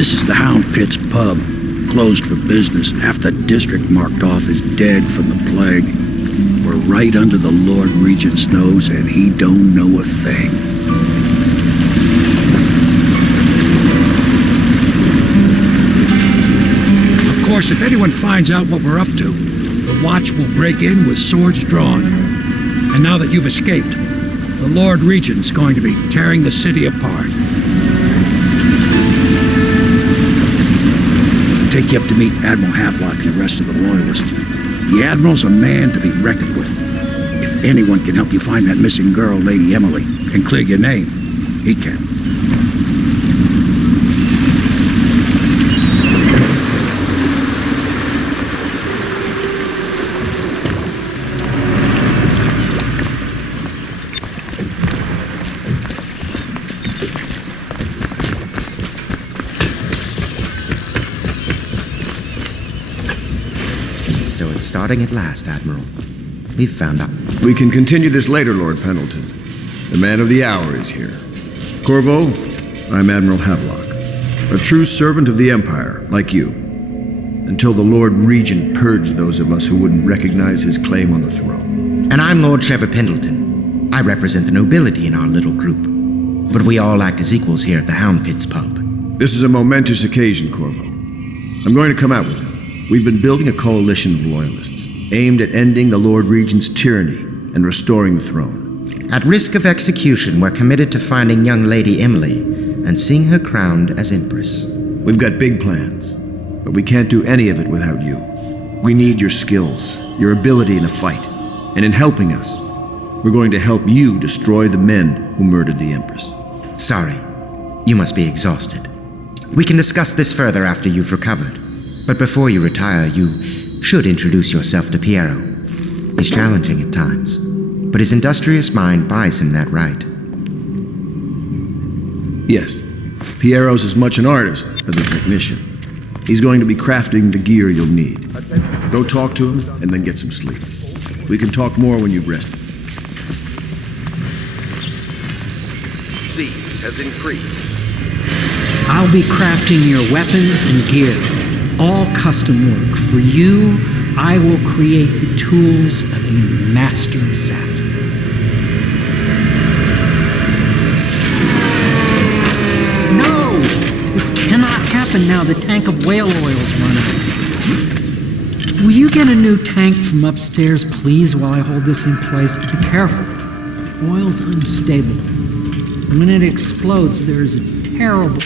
This is the Hound Pit's pub, closed for business, half the district marked off as dead from the plague. We're right under the Lord Regent's nose, and he don't know a thing. Of course, if anyone finds out what we're up to, the Watch will break in with swords drawn. And now that you've escaped, the Lord Regent's going to be tearing the city apart. Take you up to meet Admiral Havelock and the rest of the Loyalists. The Admiral's a man to be reckoned with. If anyone can help you find that missing girl, Lady Emily, and clear your name, he can. Starting at last, Admiral. We've found out. We can continue this later, Lord Pendleton. The man of the hour is here. Corvo, I'm Admiral Havelock, a true servant of the Empire, like you, until the Lord Regent purged those of us who wouldn't recognize his claim on the throne. And I'm Lord Trevor Pendleton. I represent the nobility in our little group, but we all act as equals here at the Hound Pit's pub. This is a momentous occasion, Corvo. I'm going to come out with it. We've been building a coalition of loyalists, aimed at ending the Lord Regent's tyranny and restoring the throne. At risk of execution, we're committed to finding young Lady Emily and seeing her crowned as Empress. We've got big plans, but we can't do any of it without you. We need your skills, your ability in a fight, and in helping us, we're going to help you destroy the men who murdered the Empress. Sorry, you must be exhausted. We can discuss this further after you've recovered. But before you retire, you should introduce yourself to Piero. He's challenging at times, but his industrious mind buys him that right. Yes, Piero's as much an artist as a technician. He's going to be crafting the gear you'll need. Go talk to him and then get some sleep. We can talk more when you've rested. Siege has increased. I'll be crafting your weapons and gear. All custom work. For you, I will create the tools of a master assassin. No! This cannot happen now. The tank of whale oil's run out. Will you get a new tank from upstairs, please, while I hold this in place? Be careful. Oil's unstable. When it explodes, there's a terrible...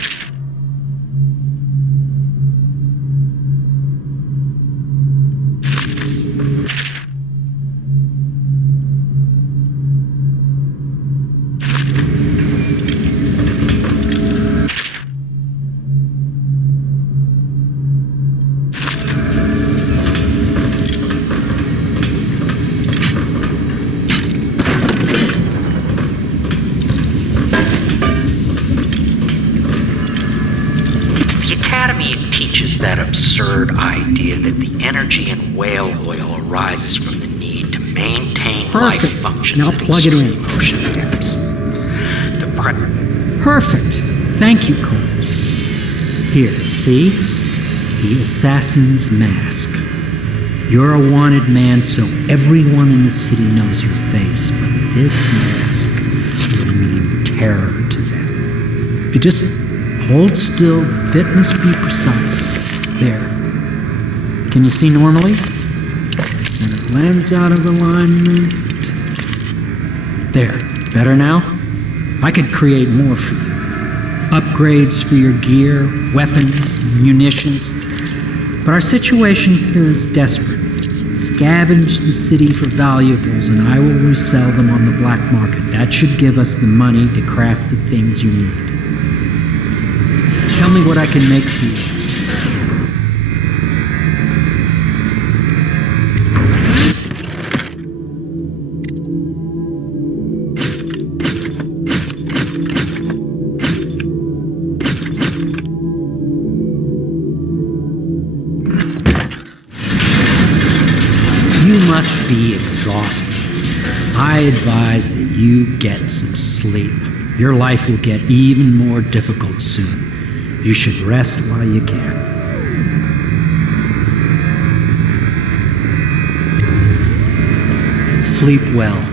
That absurd idea that the energy in whale oil arises from the need to maintain life functions. Now plug it in. Perfect. Thank you, Cole. Here, see? The assassin's mask. You're a wanted man, so everyone in the city knows your face, but this mask will mean terror to them. If you just hold still, the fit must be precise. There. Can you see normally? Center lens out of alignment. There. Better now? I could create more for you. Upgrades for your gear, weapons, munitions. But our situation here is desperate. Scavenge the city for valuables and I will resell them on the black market. That should give us the money to craft the things you need. Tell me what I can make for you. You must be exhausted. I advise that you get some sleep. Your life will get even more difficult soon. You should rest while you can. Sleep well.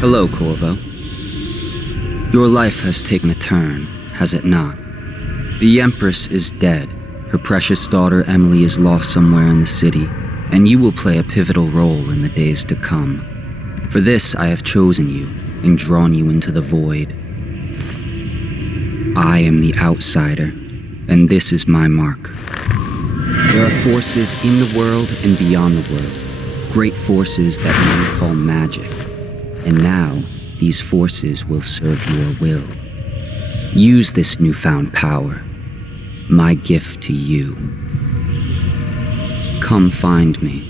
Hello, Corvo. Your life has taken a turn, has it not? The Empress is dead. Her precious daughter Emily is lost somewhere in the city, and you will play a pivotal role in the days to come. For this, I have chosen you and drawn you into the void. I am the outsider, and this is my mark. There are forces in the world and beyond the world, great forces that men call magic. And now, these forces will serve your will. Use this newfound power, my gift to you. Come find me.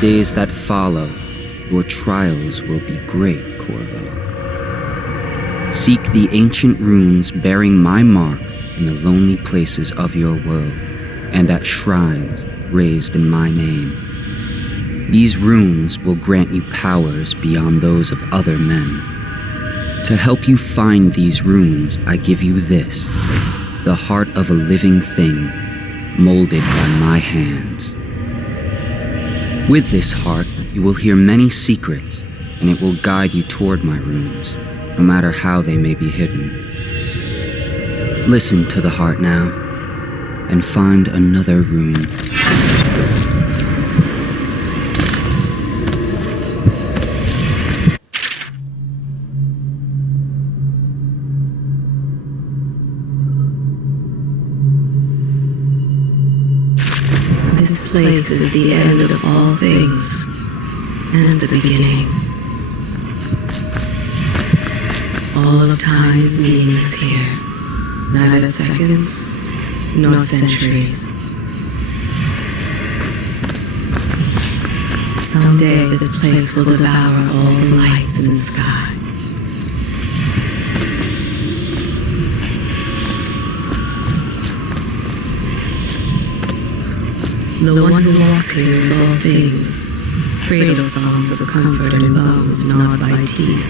Days that follow, your trials will be great, Corvo. Seek the ancient runes bearing my mark in the lonely places of your world, and at shrines raised in my name. These runes will grant you powers beyond those of other men. To help you find these runes, I give you this, the heart of a living thing, molded by my hands. With this heart, you will hear many secrets, and it will guide you toward my runes, no matter how they may be hidden. Listen to the heart now, and find another rune. This place is the end of all things, and the beginning. All of time is meaningless here, neither seconds nor centuries. Someday this place will devour all the lights in the sky. The one who walks here is all things, cradle songs of comfort and bones gnawed by teeth.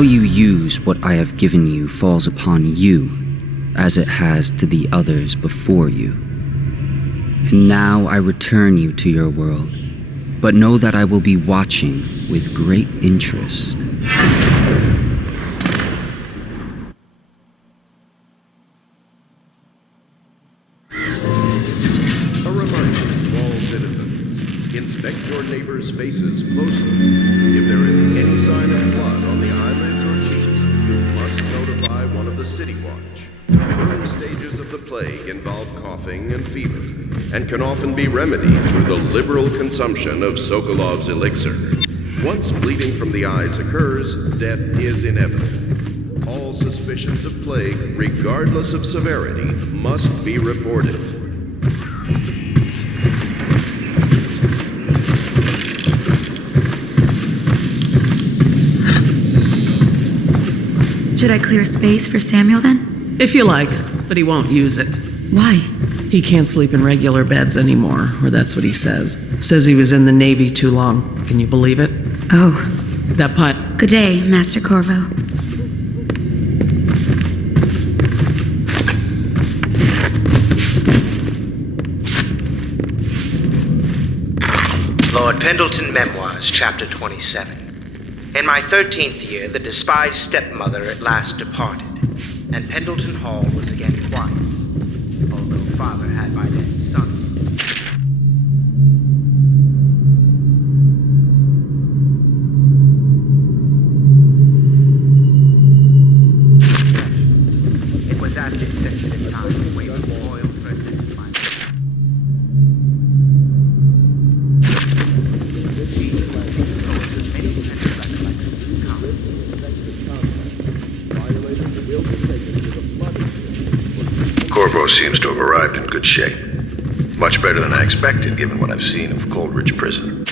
How you use what I have given you falls upon you, as it has to the others before you. And now I return you to your world, but know that I will be watching with great interest. A reminder to all citizens, inspect your neighbors' faces closely. If there is any sign of blood on the eyelids or cheeks, you must notify one of the City Watch. Early stages of the plague involve coughing and fever, and can often be remedied through the liberal consumption of Sokolov's elixir. Once bleeding from the eyes occurs, death is inevitable. All suspicions of plague, regardless of severity, must be reported. Should I clear space for Samuel then? If you like, but he won't use it. Why? He can't sleep in regular beds anymore, or that's what he says. Says he was in the Navy too long. Can you believe it? Oh. That pipe. Good day, Master Corvo. Lord Pendleton Memoirs, Chapter 27. In my 13th year, the despised stepmother at last departed, and Pendleton Hall was again quiet, although father had by then sunk. It was at this sensitive time the wave of oil pressed into my Corvo seems to have arrived in good shape. Much better than I expected, given what I've seen of Coleridge Prison.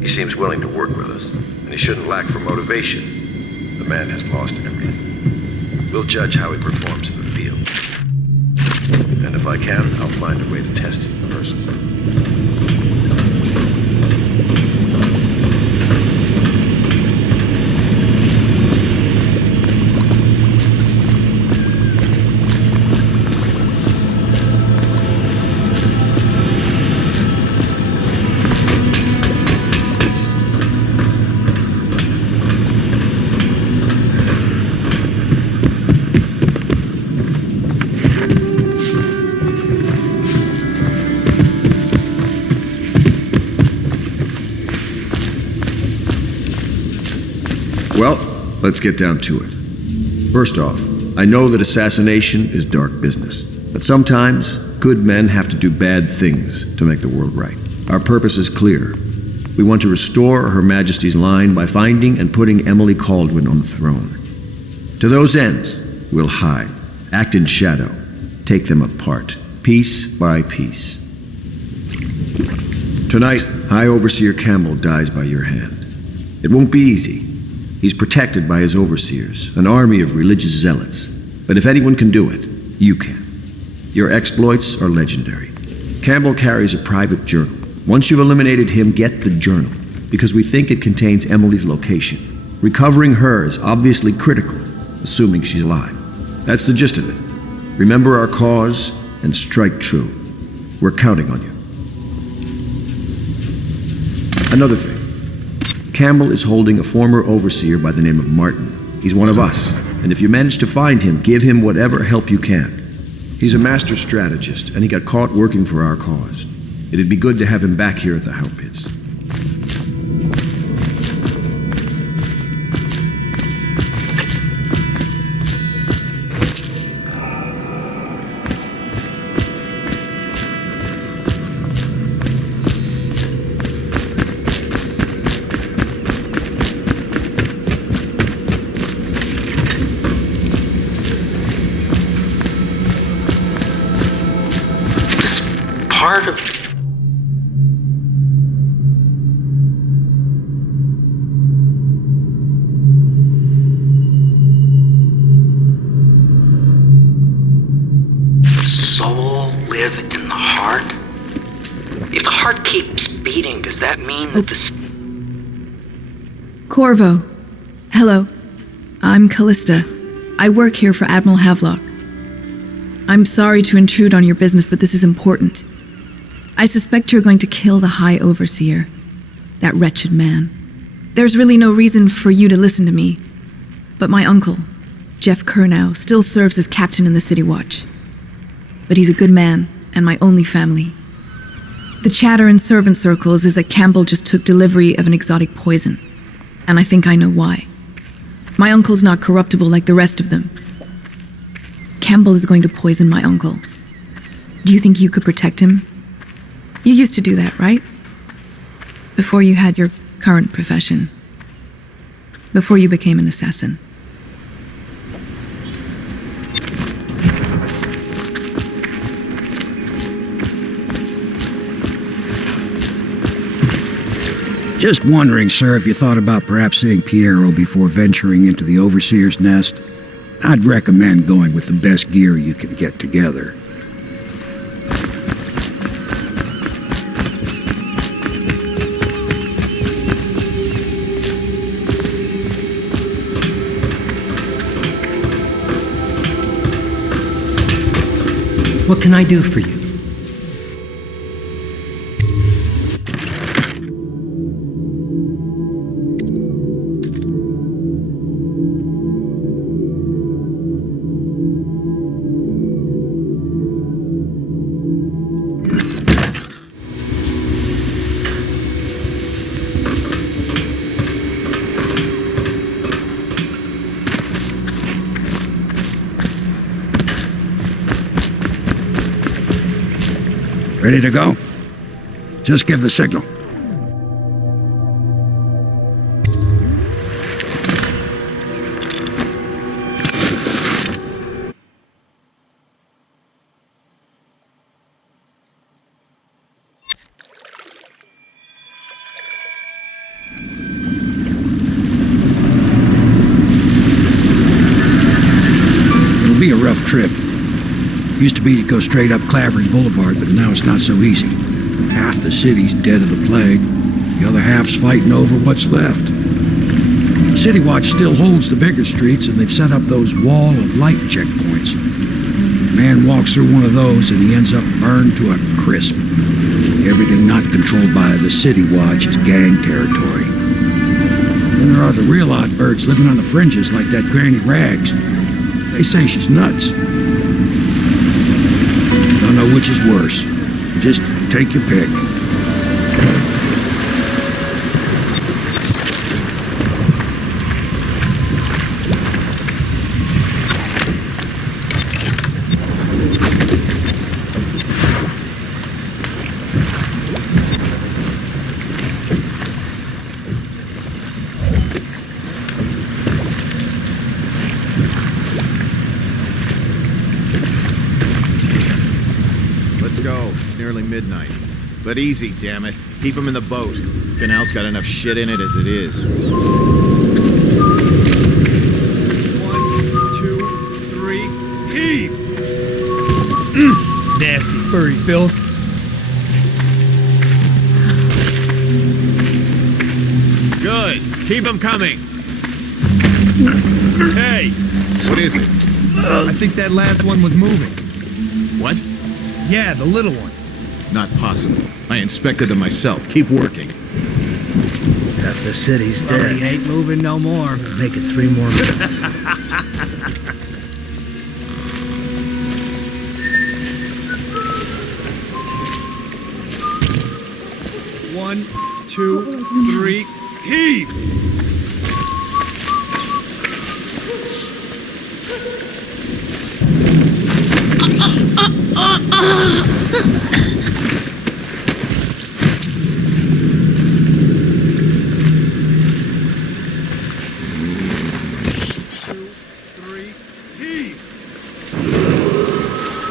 He seems willing to work with us, and he shouldn't lack for motivation. The man has lost everything. We'll judge how he performs in the field. And if I can, I'll find a way to test him personally. Well, let's get down to it. First off, I know that assassination is dark business, but sometimes good men have to do bad things to make the world right. Our purpose is clear. We want to restore Her Majesty's line by finding and putting Emily Caldwin on the throne. To those ends, we'll hide, act in shadow, take them apart, piece by piece. Tonight, High Overseer Campbell dies by your hand. It won't be easy. He's protected by his overseers, an army of religious zealots. But if anyone can do it, you can. Your exploits are legendary. Campbell carries a private journal. Once you've eliminated him, get the journal, because we think it contains Emily's location. Recovering her is obviously critical, assuming she's alive. That's the gist of it. Remember our cause and strike true. We're counting on you. Another thing. Campbell is holding a former overseer by the name of Martin. He's one of us, and if you manage to find him, give him whatever help you can. He's a master strategist, and he got caught working for our cause. It'd be good to have him back here at the Howl Pits. Part of soul live in the heart? If the heart keeps beating, does that mean that the Corvo. Hello. I'm Callista. I work here for Admiral Havelock. I'm sorry to intrude on your business, but this is important. I suspect you're going to kill the High Overseer, that wretched man. There's really no reason for you to listen to me, but my uncle, Jeff Kernow, still serves as captain in the City Watch. But he's a good man, and my only family. The chatter in servant circles is that Campbell just took delivery of an exotic poison, and I think I know why. My uncle's not corruptible like the rest of them. Campbell is going to poison my uncle. Do you think you could protect him? You used to do that, right? Before you had your current profession. Before you became an assassin. Just wondering, sir, if you thought about perhaps seeing Piero before venturing into the Overseer's nest. I'd recommend going with the best gear you can get together. What can I do for you? Ready to go? Just give the signal. It'll be a rough trip. Used to be to go straight up Clavering Boulevard, but now it's not so easy. Half the city's dead of the plague. The other half's fighting over what's left. City Watch still holds the bigger streets, and they've set up those wall of light checkpoints. A man walks through one of those, and he ends up burned to a crisp. Everything not controlled by the City Watch is gang territory. Then there are the real odd birds living on the fringes like that Granny Rags. They say she's nuts. Don't know which is worse. Just take your pick. Midnight. But easy, damn it. Keep him in the boat. Canal's got enough shit in it as it is. 1, 2, 3, heave! Nasty furry filth. Good. Keep him coming. Hey! What is it? I think that last one was moving. What? Yeah, the little one. Not possible. I inspected them myself. Keep working. If the city's dead, he ain't moving no more. Make it 3 more minutes. One, 2, 3, heave!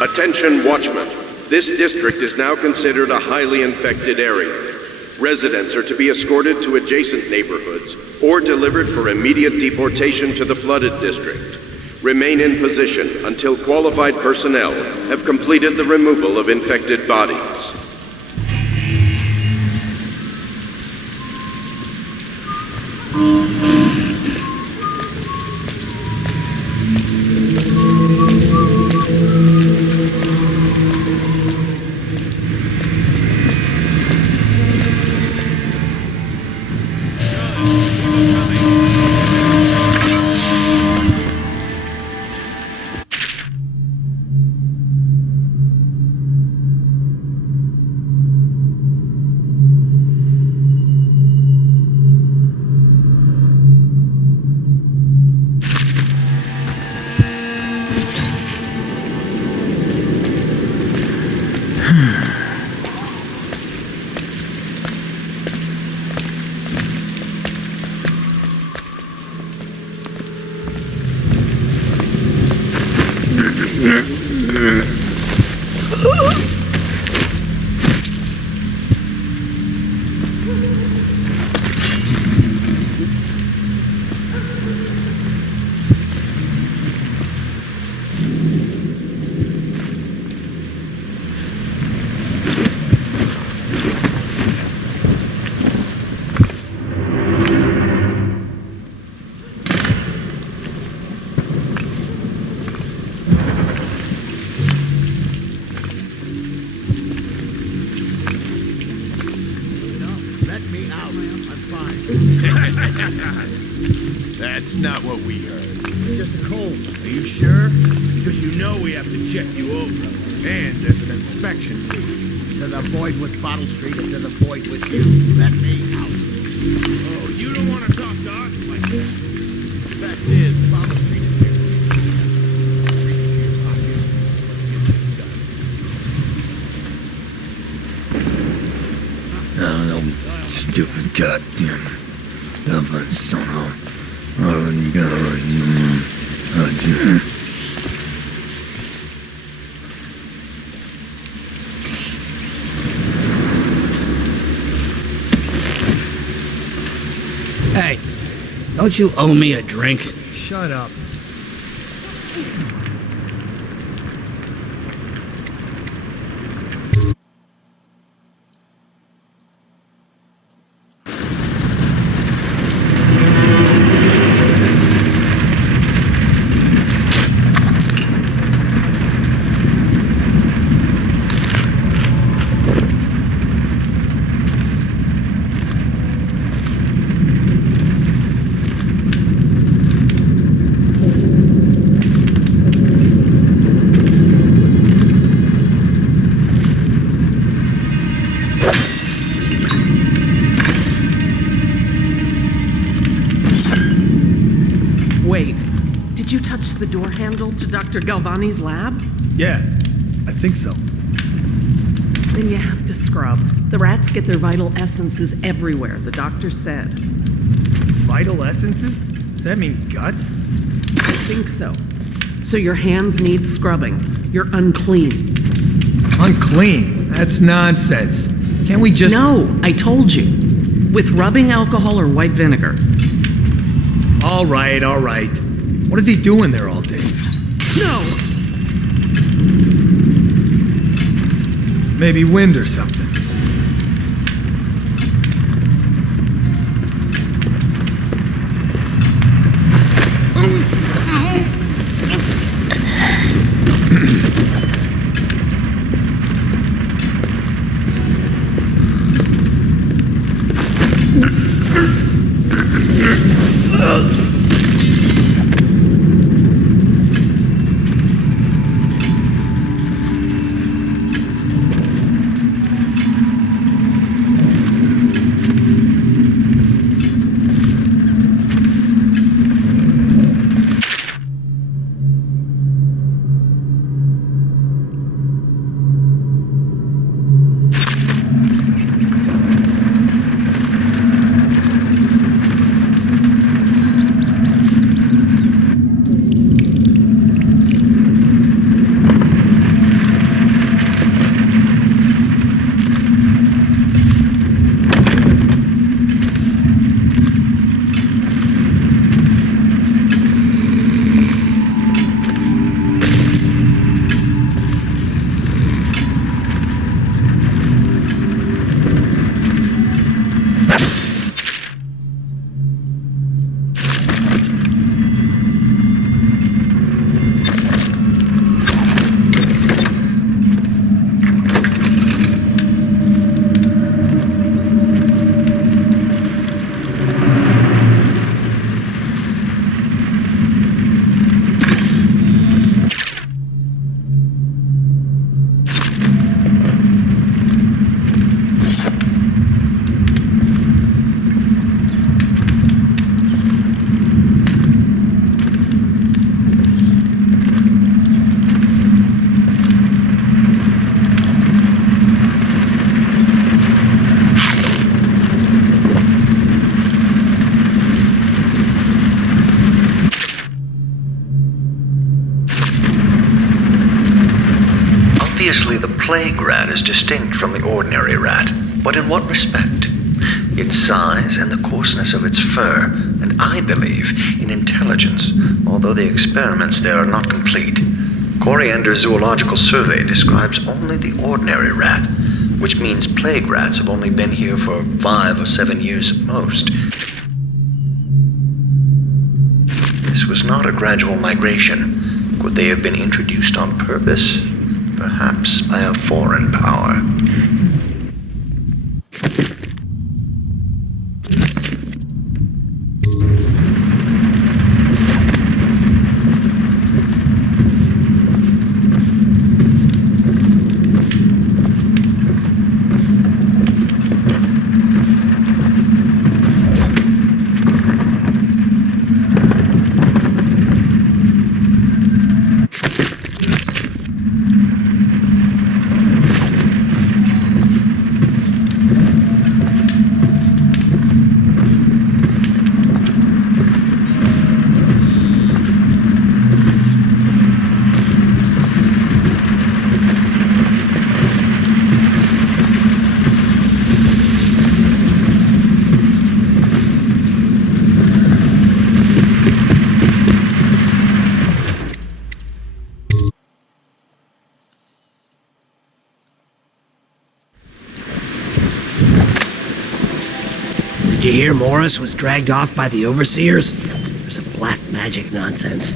Attention, Watchmen. This district is now considered a highly infected area. Residents are to be escorted to adjacent neighborhoods or delivered for immediate deportation to the flooded district. Remain in position until qualified personnel have completed the removal of infected bodies. That's not what we heard. Just a cold. Are you sure? Because you know we have to check you over. And there's an inspection fee. To the void with Bottle Street and to the void with you. Let me out. Oh, you don't want to talk to us like that. The fact is, Bottle Street is here. No, stupid goddamn. Son of. Hey, don't you owe me a drink? Shut up. Wait, did you touch the door handle to Dr. Galvani's lab? Yeah, I think so. Then you have to scrub. The rats get their vital essences everywhere, the doctor said. Vital essences? Does that mean guts? I think so. So your hands need scrubbing. You're unclean. Unclean? That's nonsense. Can't we just... No, I told you. With rubbing alcohol or white vinegar. All right, all right. What is he doing there all day? No! Maybe wind or something. plague rat is distinct from the ordinary rat, but in what respect? Its size and the coarseness of its fur, and I believe in intelligence, although the experiments there are not complete. Coriander's zoological survey describes only the ordinary rat, which means plague rats have only been here for 5 or 7 years at most. This was not a gradual migration. Could they have been introduced on purpose? Perhaps by a foreign power. Did you hear Morris was dragged off by the overseers? There's some black magic nonsense.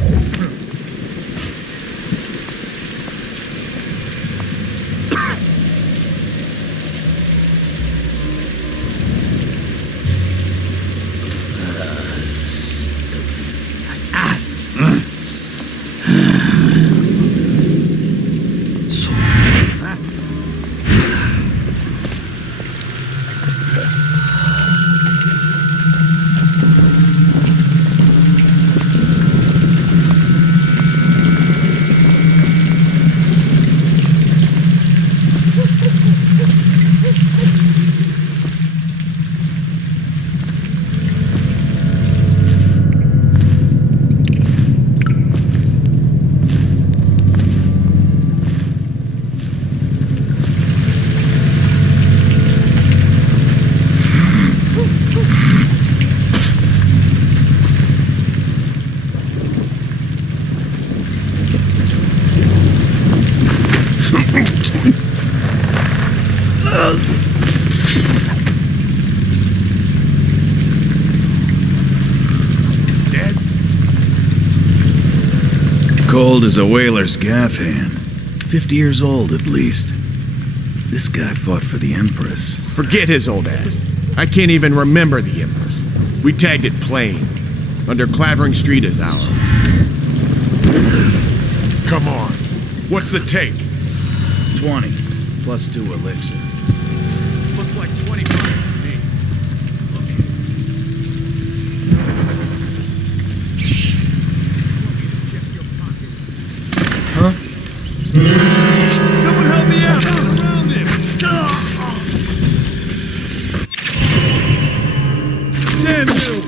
Cold as a whaler's gaff hand. 50 years old at least. This guy fought for the Empress. Forget his old ass. I can't even remember the Empress. We tagged it plain. Under Clavering Street is ours. Come on. What's the take? 20, plus 2 elixir. Looks like 25 to me. Huh? Someone help me out! I'm around him! Damn you!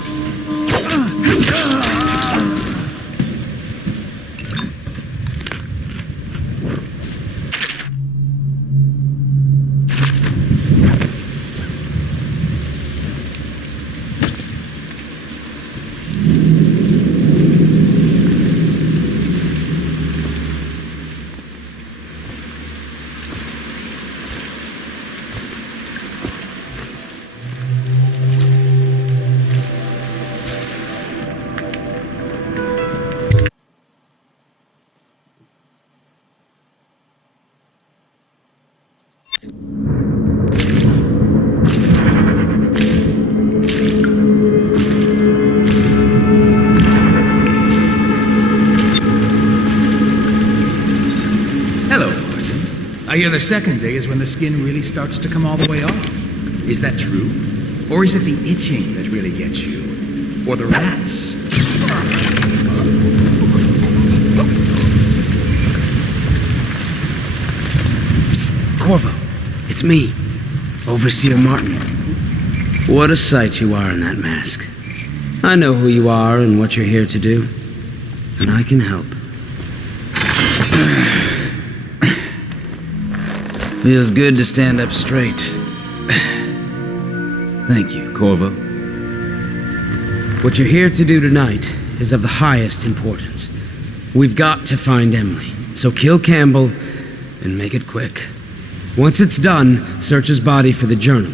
I hear the second day is when the skin really starts to come all the way off. Is that true? Or is it the itching that really gets you? Or the rats? Psst, Corvo. It's me, Overseer Martin. What a sight you are in that mask. I know who you are and what you're here to do. And I can help. Feels good to stand up straight. Thank you, Corvo. What you're here to do tonight is of the highest importance. We've got to find Emily, so kill Campbell and make it quick. Once it's done, search his body for the journal,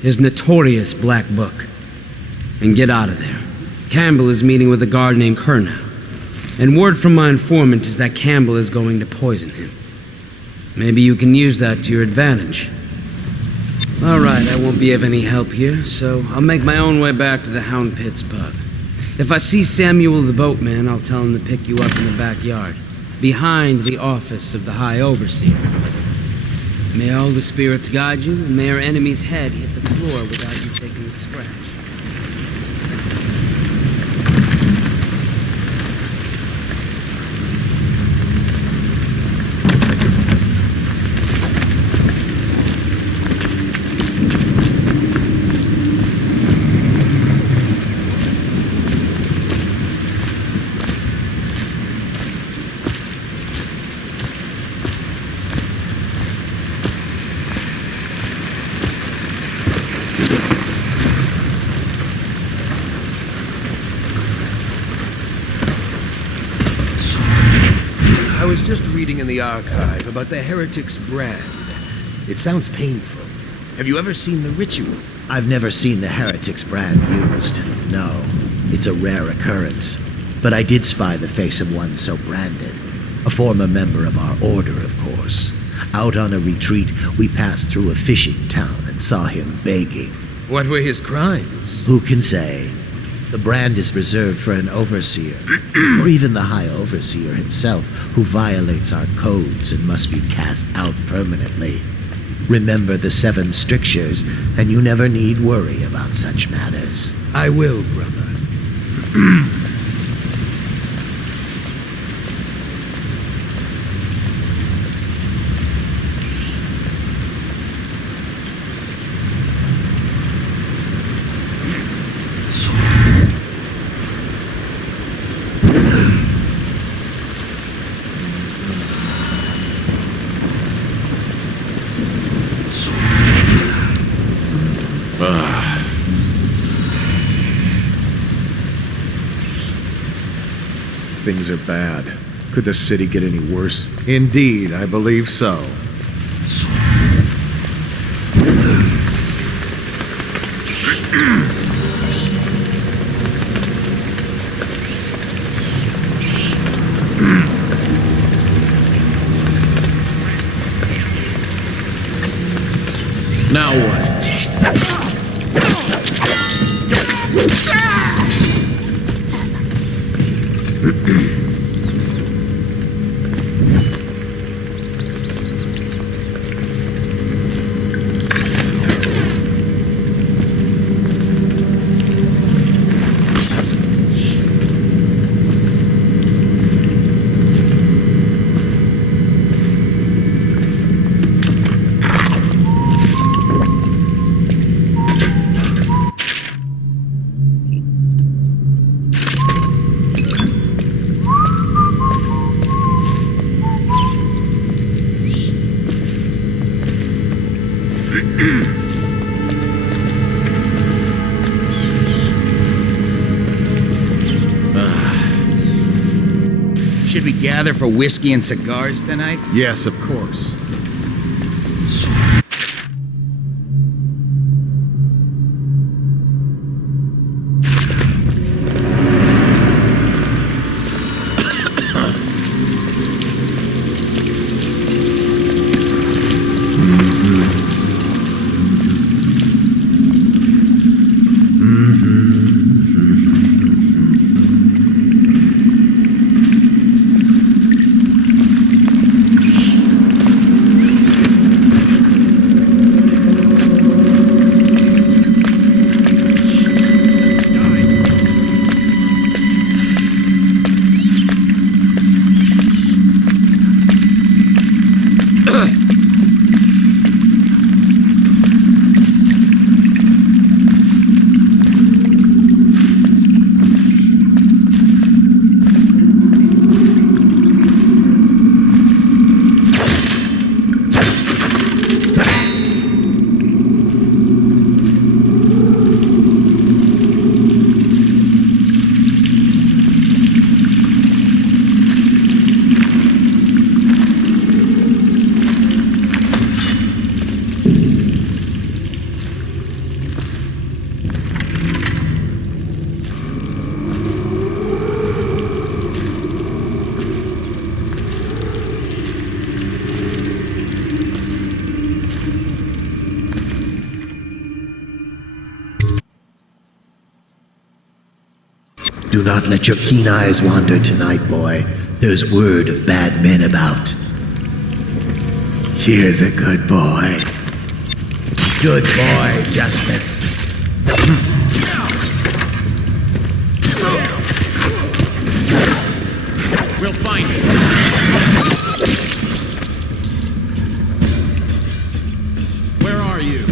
his notorious black book, and get out of there. Campbell is meeting with a guard named Kernow, and word from my informant is that Campbell is going to poison him. Maybe you can use that to your advantage. All right, I won't be of any help here, so I'll make my own way back to the Hound Pits pub. If I see Samuel the boatman, I'll tell him to pick you up in the backyard, behind the office of the High Overseer. May all the spirits guide you, and may our enemy's head hit the floor without you taking a scratch. I was just reading in the archive about the heretic's brand. It sounds painful. Have you ever seen the ritual? I've never seen the heretic's brand used. No, it's a rare occurrence. But I did spy the face of one so branded. A former member of our order, of course. Out on a retreat, we passed through a fishing town and saw him begging. What were his crimes? Who can say? The brand is reserved for an overseer, or even the High Overseer himself, who violates our codes and must be cast out permanently. Remember the 7 strictures, and you never need worry about such matters. I will, brother. Things are bad. Could the city get any worse? Indeed, I believe so. Now what? Should we gather for whiskey and cigars tonight? Yes, of course. Do not let your keen eyes wander tonight, boy. There's word of bad men about. Here's a good boy. Good boy, Justice. We'll find it. Where are you?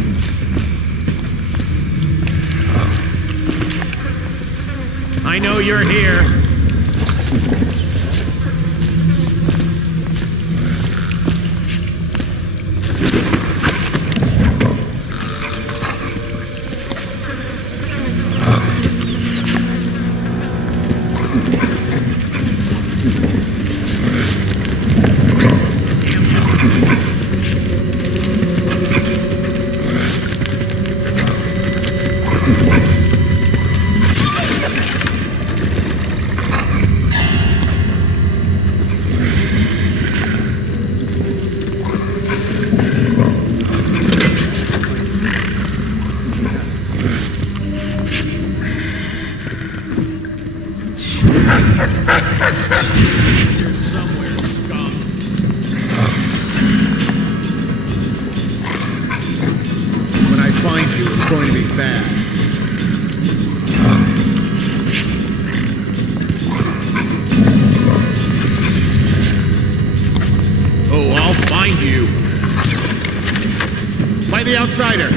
I know you're here. Outsider.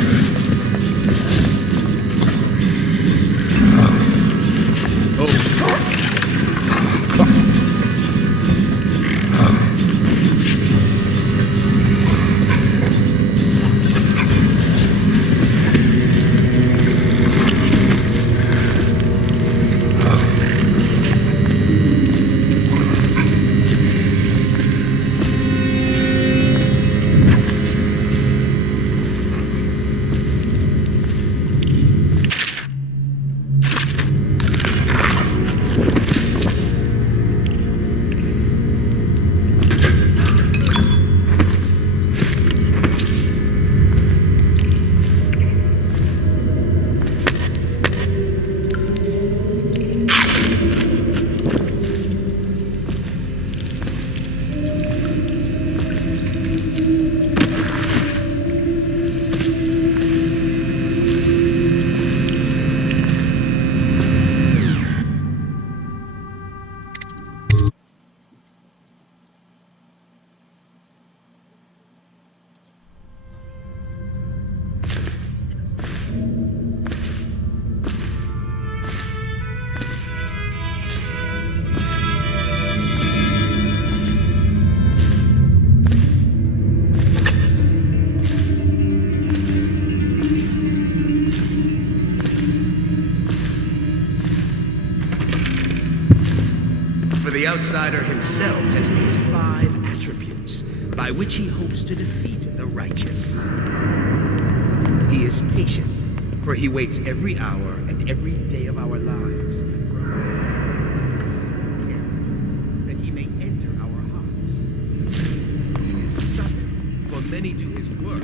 The outsider himself has these 5 attributes by which he hopes to defeat the righteous. He is patient, for he waits every hour and every day of our lives, that he may enter our hearts. He is sudden, for many do his work.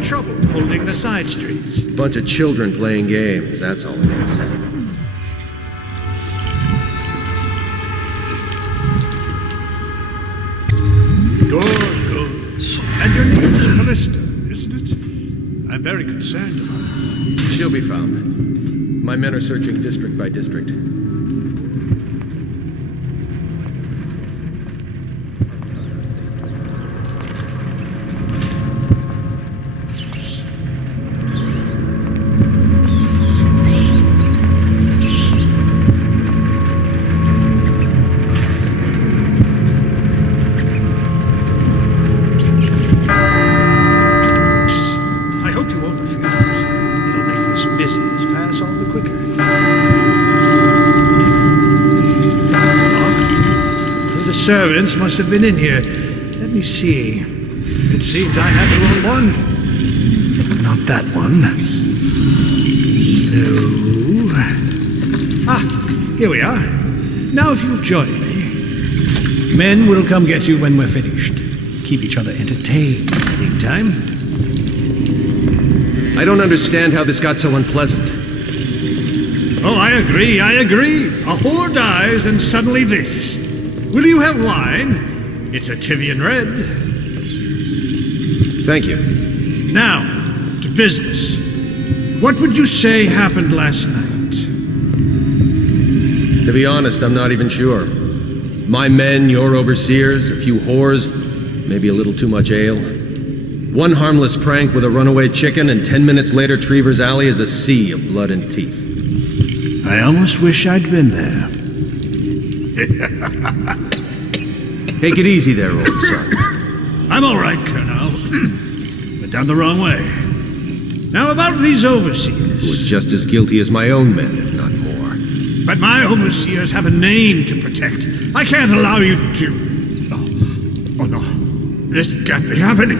Trouble holding the side streets. Bunch of children playing games, that's all it is. Good. And your name is Callista, isn't it? I'm very concerned about her. She'll be found. My men are searching district by district. I hope you won't refuse. It'll make this business pass all the quicker. The servants must have been in here. Let me see. It seems I had the wrong one. Not that one. No. Ah, here we are. Now if you'll join me. Men will come get you when we're finished. Keep each other entertained in the meantime. I don't understand how this got so unpleasant. Oh, I agree. A whore dies and suddenly this. Will you have wine? It's a Tivian red. Thank you. Now, to business. What would you say happened last night? To be honest, I'm not even sure. My men, your overseers, a few whores, maybe a little too much ale. One harmless prank with a runaway chicken, and 10 minutes later, Trevor's Alley is a sea of blood and teeth. I almost wish I'd been there. Take it easy there, old son. I'm all right, Colonel. But down the wrong way. Now about these overseers. Who are just as guilty as my own men, if not more. But my overseers have a name to protect. I can't allow you to... Oh no. This can't be happening.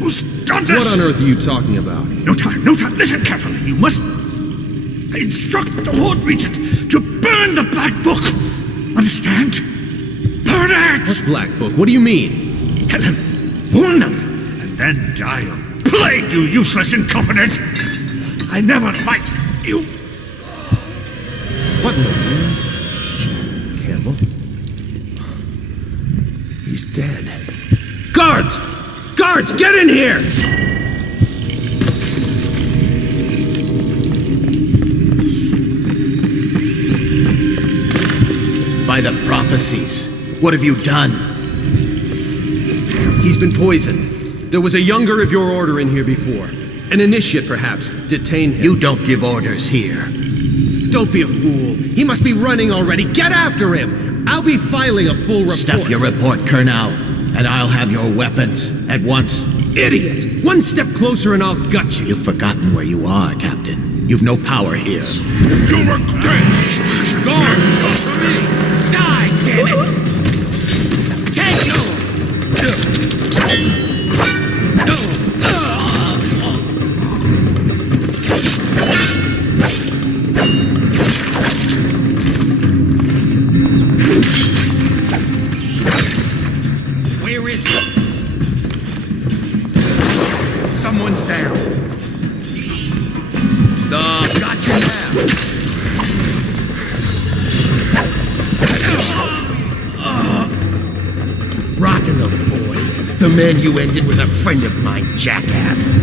Who's done this? What on earth are you talking about? No time. Listen carefully. You must instruct the Lord Regent to burn the Black Book. Understand? Burn it! What Black Book? What do you mean? Tell him. Warn them. And then die of plague, you useless incompetent. I never liked you. What in the world? Campbell? He's dead. Guards! Guards, get in here! By the prophecies, what have you done? He's been poisoned. There was a younger of your order in here before. An initiate, perhaps. Detain him. You don't give orders here. Don't be a fool. He must be running already. Get after him! I'll be filing a full report. Stuff your report, Colonel, and I'll have your weapons at once. Idiot! One step closer and I'll gut you. You've forgotten where you are, Captain. You've no power here. You were dead! Guards, over me! Die, damn it! Take you! Where is he? Someone's down. Got you now. Rot in the void. The man you ended was a friend of mine, jackass.